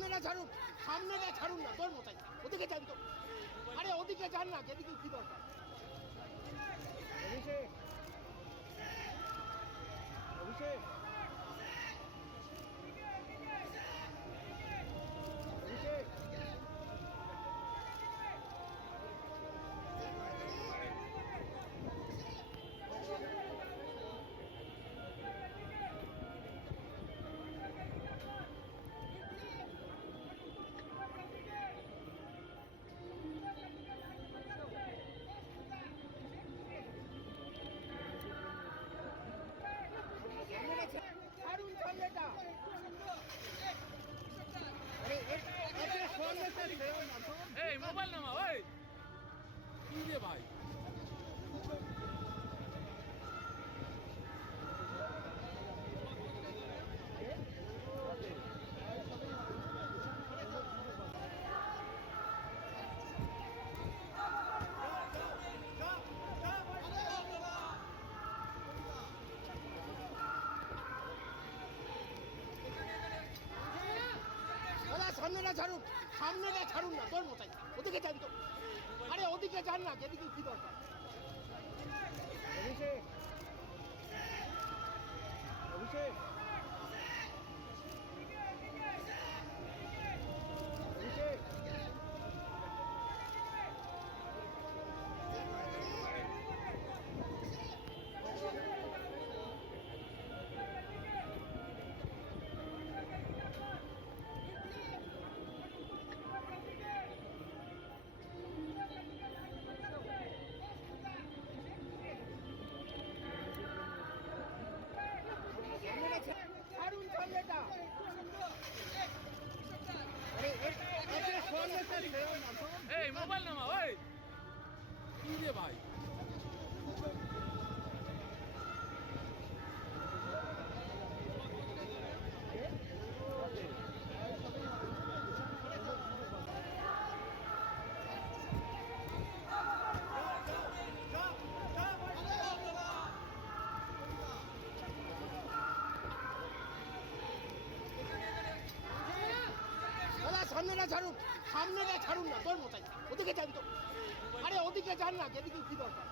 সামনেটা ছাড়ুন সামনেটা ছাড়ুন না, তোর মতাই। ওদিকে যান তো। আরে, ওদিকে যান না, যেদিকে কি দরকার। এ- সামনেটা ছেড়ো না তো। এই মোবাইল নামা ওই কি রে ভাই দাদা সামনেটা ছাড়ুন সামনেটা ছাড়ুন না তোর মতাই ওদিকে যান তো। আরে, ওদিকে যান না, যেদিকে কি দরকার। অভিষেক। অভিষেক। মোবাইল নামা ওই কি রে ভাই? সামনেটা ছাড়ুন সামনেটা ছাড়ুন না, তোর মতাই। ওদিকে যান তো। আরে, ওদিকে যান না, যেদিকে কি দরকার।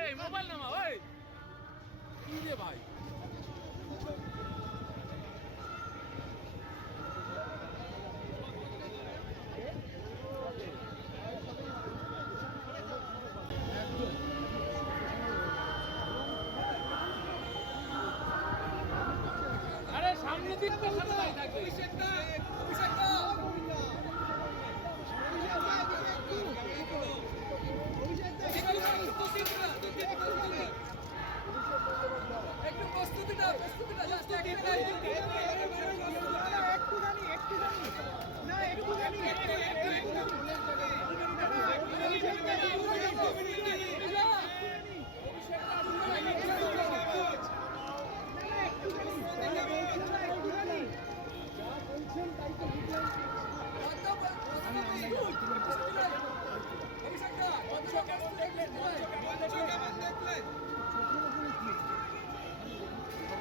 এই মোবাইল নামা ওই। কি রে ভাই? আরে সামনে দিন তো সামনে থাকবে একটু প্রস্তুতিটা জাস্ট একটুখানি। না একটুখানি অভিষেকটা